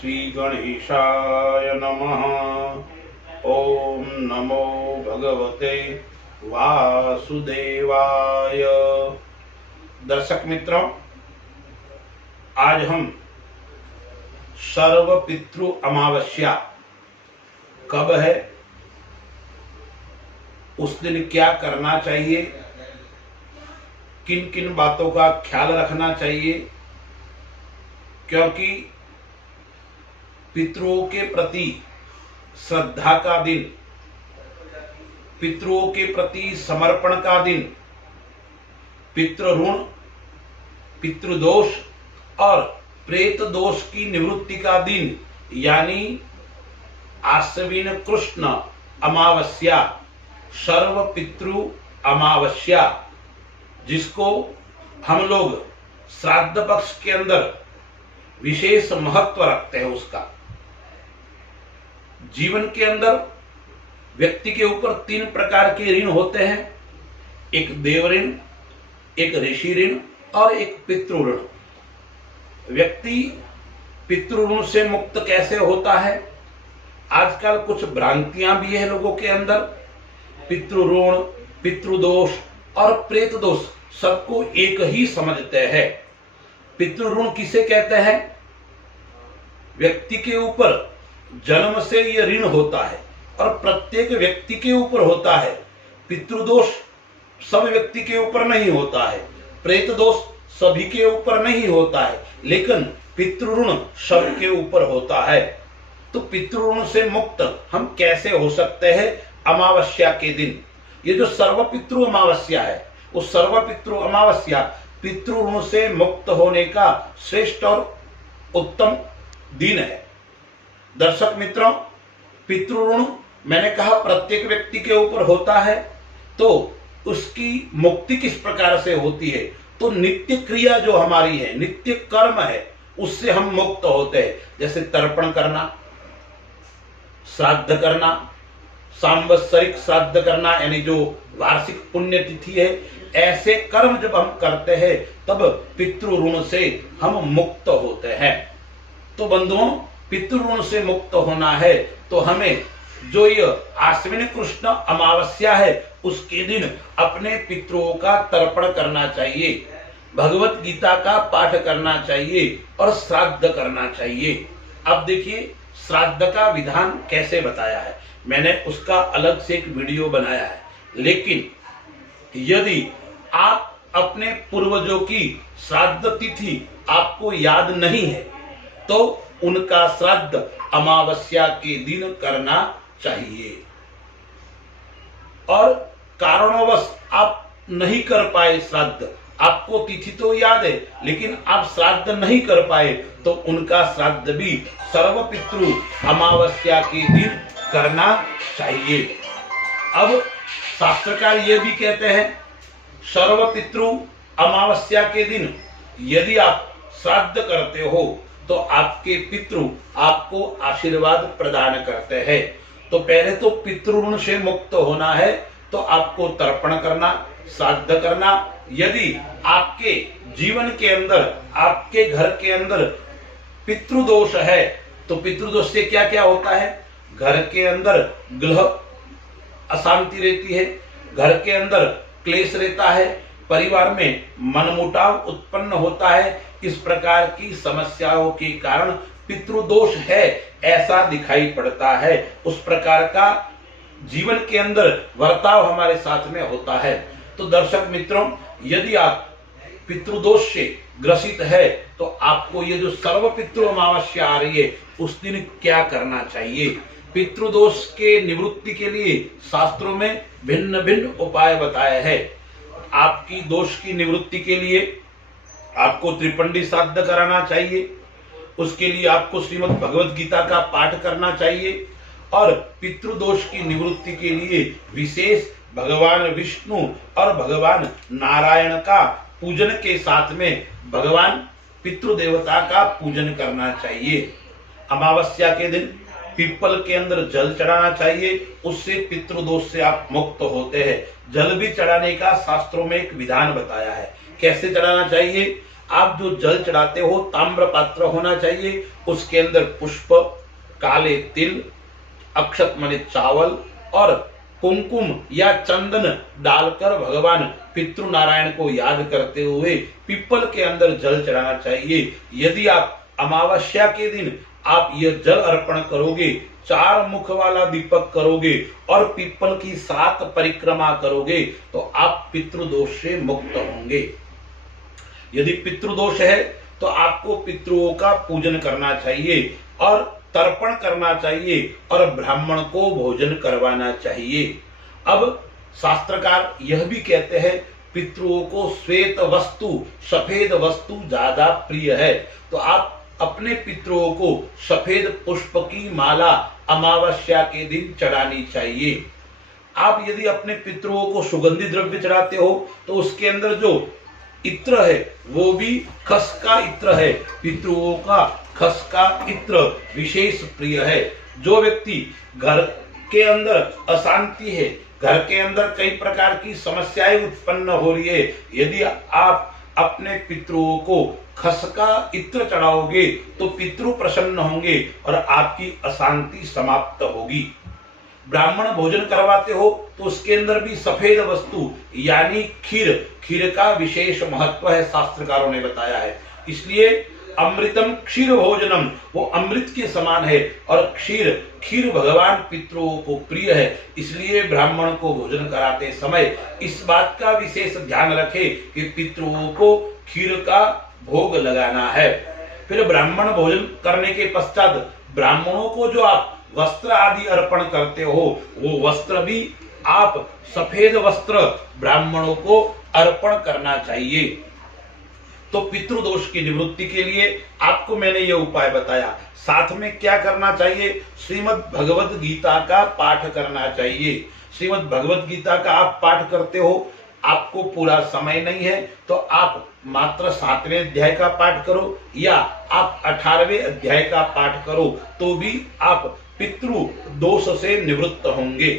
श्री गणेशाय नमः। ओम नमो भगवते वासुदेवाय। दर्शक मित्रों, आज हम सर्व पितृ अमावस्या कब है, उस दिन क्या करना चाहिए, किन किन बातों का ख्याल रखना चाहिए, क्योंकि पितरों के प्रति श्रद्धा का दिन, पितरों के प्रति समर्पण का दिन, पितृ ऋण, पितृदोष और प्रेत दोष की निवृत्ति का दिन, यानी आश्विन कृष्ण अमावस्या, सर्व पितृ अमावस्या, जिसको हम लोग श्राद्ध पक्ष के अंदर विशेष महत्व रखते हैं। उसका जीवन के अंदर व्यक्ति के ऊपर 3 प्रकार के ऋण होते हैं, एक देव ऋण, एक ऋषि ऋण और एक पितृ ऋण। व्यक्ति पितृ ऋण से मुक्त कैसे होता है? आजकल कुछ भ्रांतियां भी है लोगों के अंदर। पितृ ऋण, पितृदोष और प्रेत दोष सबको एक ही समझते हैं। पितृ ऋण किसे कहते हैं? व्यक्ति के ऊपर जन्म से यह ऋण होता है और प्रत्येक व्यक्ति के ऊपर होता है। पितृदोष सब व्यक्ति के ऊपर नहीं होता है, प्रेत दोष सभी के ऊपर नहीं होता है, लेकिन पितृ ऋण सबके ऊपर होता है। तो पितृ ऋण से मुक्त हम कैसे हो सकते हैं? अमावस्या के दिन, ये जो सर्व पितृ अमावस्या है, वो सर्व पितृ अमावस्या पितृ ऋण से मुक्त होने का श्रेष्ठ और उत्तम दिन है। दर्शक मित्रों, पितृ ऋण मैंने कहा प्रत्येक व्यक्ति के ऊपर होता है, तो उसकी मुक्ति किस प्रकार से होती है? तो नित्य क्रिया जो हमारी है, नित्य कर्म है, उससे हम मुक्त होते हैं। जैसे तर्पण करना, श्राद्ध करना, सांवत्सरिक श्राद्ध करना, यानी जो वार्षिक पुण्य तिथि है, ऐसे कर्म जब हम करते हैं तब पितृ ऋण से हम मुक्त होते हैं। तो बंधुओं, पितृ ऋण से मुक्त होना है तो हमें जो ये आश्विन कृष्ण अमावस्या है, उसके दिन अपने पितरों का तर्पण करना चाहिए, भगवत गीता का पाठ करना चाहिए और श्राद्ध करना चाहिए। अब देखिए श्राद्ध का विधान कैसे बताया है, मैंने उसका अलग से एक वीडियो बनाया है। लेकिन यदि आप अपने पूर्वजों की श्राद्ध तिथि आपको याद नहीं है, तो उनका श्राद्ध अमावस्या के दिन करना चाहिए। और कारणवश आप नहीं कर पाए श्राद्ध, आपको तिथि तो याद है लेकिन आप श्राद्ध नहीं कर पाए, तो उनका श्राद्ध भी सर्व पितृ अमावस्या के दिन करना चाहिए। अब शास्त्रकार ये भी कहते हैं, सर्व पितृ अमावस्या के दिन यदि आप श्राद्ध करते हो तो आपके पितृ आपको आशीर्वाद प्रदान करते हैं। तो पहले तो पितृ ऋण से मुक्त होना है तो आपको तर्पण करना, श्राद्ध करना। यदि आपके जीवन के अंदर, आपके घर के अंदर पितृदोष है, तो पितृदोष से क्या क्या होता है? घर के अंदर ग्रह अशांति रहती है, घर के अंदर क्लेश रहता है, परिवार में मनमुटाव उत्पन्न होता है। इस प्रकार की समस्याओं के कारण पितृदोष है ऐसा दिखाई पड़ता है। उस प्रकार का जीवन के अंदर वर्ताव हमारे साथ में होता है। तो दर्शक मित्रों, यदि आप पितृदोष से ग्रसित है तो आपको ये जो सर्व पितृ अमावस्या आ रही है, उस दिन क्या करना चाहिए? पितृदोष के निवृत्ति के लिए शास्त्रों में भिन्न भिन्न उपाय बताए हैं। आपकी दोष की निवृत्ति के लिए आपको त्रिपंडी श्राद्ध कराना चाहिए, उसके लिए आपको श्रीमद् भगवत गीता का पाठ करना चाहिए, और पितृदोष की निवृत्ति के लिए विशेष भगवान विष्णु और भगवान नारायण का पूजन के साथ में भगवान पितृदेवता का पूजन करना चाहिए। अमावस्या के दिन पीपल के अंदर जल चढ़ाना चाहिए, उससे पितृदोष से आप मुक्त होते हैं। जल भी चढ़ाने का शास्त्रों में एक विधान बताया है, कैसे चढ़ाना चाहिए? आप जो जल चढ़ाते हो ताम्र पात्र होना चाहिए, उसके अंदर पुष्प, काले तिल, अक्षत माने चावल और कुमकुम या चंदन डालकर भगवान पितृ नारायण को याद करते हुए पीपल के अंदर जल चढ़ाना चाहिए। यदि आप अमावस्या के दिन आप यह जल अर्पण करोगे, 4 मुख वाला दीपक करोगे और पीपल की 7 परिक्रमा करोगे तो आप पितृदोष से मुक्त होंगे। यदि पितृदोष है तो आपको पितृओं का पूजन करना चाहिए और तर्पण करना चाहिए और ब्राह्मण को भोजन करवाना चाहिए। अब शास्त्रकार यह भी कहते हैं पितृओं को श्वेत वस्तु, सफेद वस्तु ज्यादा प्रिय है, तो आप अपने पितरों को सफेद पुष्प की माला अमावस्या के दिन चढ़ानी चाहिए। आप यदि अपने पितरों को सुगंधित द्रव्य चढ़ाते हो तो उसके अंदर जो इत्र है वो भी खस का इत्र है। पितरों का खस का इत्र विशेष प्रिय है। जो व्यक्ति घर के अंदर अशांति है, घर के अंदर कई प्रकार की समस्याएं उत्पन्न हो रही है, यदि आप अपने पितरों को खस का इत्र चढ़ाओगे तो पितृ प्रसन्न होंगे और आपकी अशांति समाप्त होगी। ब्राह्मण भोजन करवाते हो तो उसके अंदर भी सफेद वस्तु यानी खीर का विशेष महत्व है, शास्त्रकारों ने बताया है। इसलिए अमृतम क्षीर भोजनम, वो अमृत के समान है और खीर भगवान पितरों को प्रिय है। इसलिए ब्राह्मण को भोजन कराते समय इस बात का विशेष ध्यान रखें कि पितरों को खीर का भोग लगाना है। फिर ब्राह्मण भोजन करने के पश्चात ब्राह्मणों को जो आप वस्त्र आदि अर्पण करते हो वो वस्त्र भी आप सफेद वस्त्र ब्राह्मणों को अर्पण करना चाहिए। तो पितृदोष की निवृत्ति के लिए आपको मैंने यह उपाय बताया। साथ में क्या करना चाहिए? श्रीमद् भगवद गीता का पाठ करना चाहिए। श्रीमद् भगवद गीता का आप पाठ करते हो, आपको पूरा समय नहीं है तो आप मात्र 7वें अध्याय का पाठ करो या आप 18वें अध्याय का पाठ करो तो भी आप पितृ दोष से निवृत्त होंगे।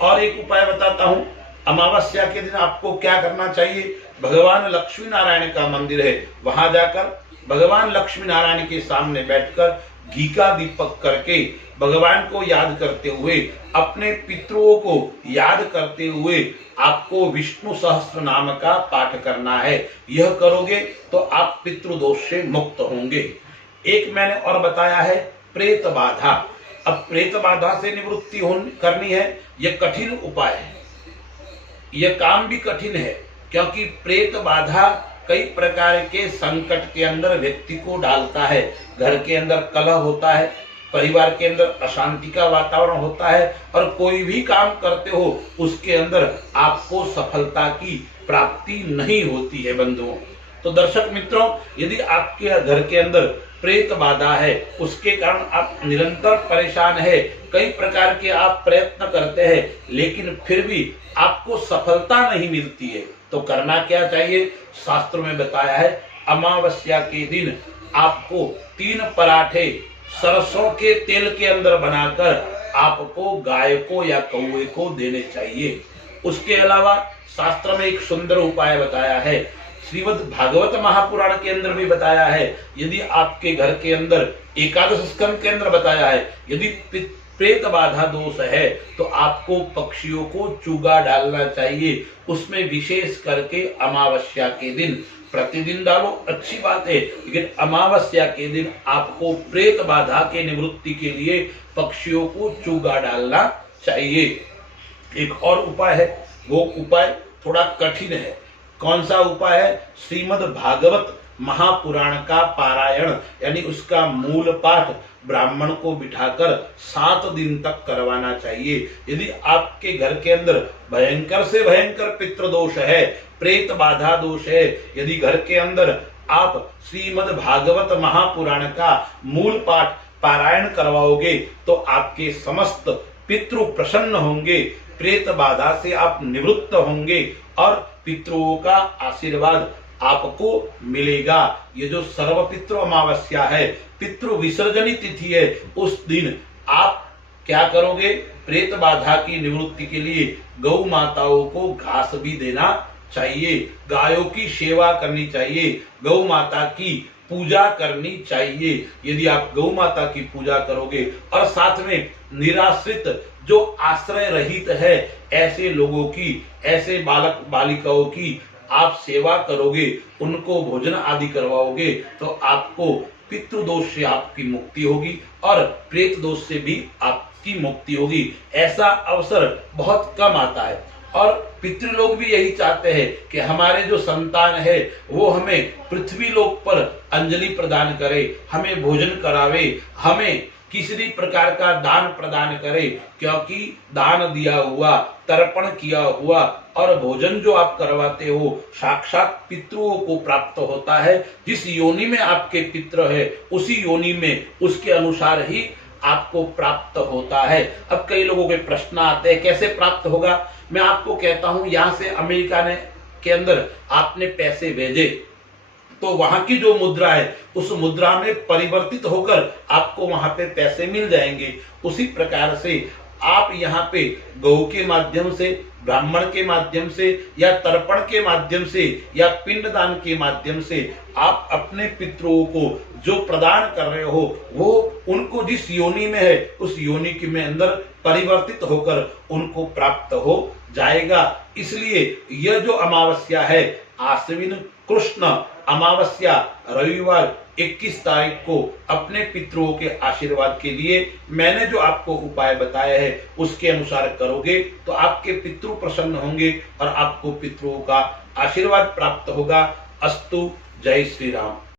और एक उपाय बताता हूं, अमावस्या के दिन आपको क्या करना चाहिए? भगवान लक्ष्मी नारायण का मंदिर है, वहां जाकर भगवान लक्ष्मी नारायण के सामने बैठकर घी का दीपक करके भगवान को याद करते हुए, अपने पितरों को याद करते हुए आपको विष्णु सहस्त्र नाम का पाठ करना है। यह करोगे तो आप पितृदोष से मुक्त होंगे। एक मैंने और बताया है प्रेत बाधा। अब प्रेत बाधा से निवृत्ति करनी है, यह कठिन उपाय है, यह काम भी कठिन है क्योंकि प्रेत बाधा कई प्रकार के संकट के अंदर व्यक्ति को डालता है। घर के अंदर कलह होता है, परिवार के अंदर अशांति का वातावरण होता है और कोई भी काम करते हो उसके अंदर आपको सफलता की प्राप्ति नहीं होती है बंधुओं। तो दर्शक मित्रों, यदि आपके घर के अंदर प्रेत बाधा है, उसके कारण आप निरंतर परेशान है, कई प्रकार के आप प्रयत्न करते हैं लेकिन फिर भी आपको सफलता नहीं मिलती है, तो करना क्या चाहिए? शास्त्र में बताया है अमावस्या के दिन आपको 3 पराठे सरसों के तेल के अंदर बनाकर आपको गाय को या कौवे को देने चाहिए। उसके अलावा शास्त्र में एक सुंदर उपाय बताया है, श्रीमद् भागवत महापुराण के अंदर भी बताया है। यदि आपके घर के अंदर एकादश स्कंद के अंदर बताया है, यदि प्रेत बाधा दोष है तो आपको पक्षियों को चूगा डालना चाहिए। उसमें विशेष करके अमावस्या के दिन, प्रतिदिन डालो अच्छी बात है, लेकिन अमावस्या के दिन आपको प्रेत बाधा के निवृत्ति के लिए पक्षियों को चूगा डालना चाहिए। एक और उपाय है, वो उपाय थोड़ा कठिन है। कौन सा उपाय है? श्रीमद् भागवत महापुराण का पारायण यानी उसका मूल पाठ ब्राह्मण को बिठाकर 7 दिन तक करवाना चाहिए। यदि आपके घर के अंदर भयंकर से भयंकर पितृदोष है, प्रेत बाधा दोष है, यदि घर के अंदर आप श्रीमद् भागवत महापुराण का मूल पाठ पारायण करवाओगे तो आपके समस्त पितृ प्रसन्न होंगे, प्रेत बाधा से आप निवृत्त होंगे और पितरों का आशीर्वाद आपको मिलेगा। ये जो सर्वपितृ अमावस्या है, पितृ विसर्जनी तिथि है, उस दिन आप क्या करोगे? प्रेत बाधा की निवृत्ति के लिए गौ माताओं को घास भी देना चाहिए, गायों की सेवा करनी चाहिए, गौ माता की पूजा करनी चाहिए। यदि आप गौ माता की पूजा करोगे और साथ में निराश्रित जो आश्रय रहित है ऐसे लोगों की, ऐसे बालक बालिकाओं की आप सेवा करोगे, उनको भोजन आदि करवाओगे, तो आपको पितृदोष से आपकी मुक्ति होगी और प्रेत दोष से भी आपकी मुक्ति होगी। ऐसा अवसर बहुत कम आता है और पितृलोक भी यही चाहते हैं कि हमारे जो संतान है वो हमें पृथ्वी लोक पर अंजलि प्रदान करे, हमें भोजन करावे, हमें किसी भी प्रकार का दान प्रदान करे, क्योंकि दान दिया हुआ, तर्पण किया हुआ और भोजन जो आप करवाते हो साक्षात पितरों को प्राप्त होता है। जिस योनि में आपके पितृ है उसी योनि में उसके अनुसार ही आपको प्राप्त होता है। अब कई लोगों के प्रश्न आते हैं कैसे प्राप्त होगा। मैं आपको कहता हूं, यहां से अमेरिका के अंदर आपने पैसे भेजे तो वहां की जो मुद्रा है उस मुद्रा में परिवर्तित होकर आपको वहां पे पैसे मिल जाएंगे। उसी प्रकार से आप यहाँ पे गौ के माध्यम से, ब्राह्मण के माध्यम से या तर्पण के माध्यम से या पिंडदान के माध्यम से आप अपने पितरों को जो प्रदान कर रहे हो वो उनको जिस योनि में है उस योनि के में अंदर परिवर्तित होकर उनको प्राप्त हो जाएगा। इसलिए यह जो अमावस्या है, आश्विन कृष्ण अमावस्या रविवार 21 तारीख को अपने पितरों के आशीर्वाद के लिए मैंने जो आपको उपाय बताया है उसके अनुसार करोगे तो आपके पितृ प्रसन्न होंगे और आपको पितरों का आशीर्वाद प्राप्त होगा। अस्तु। जय श्री राम।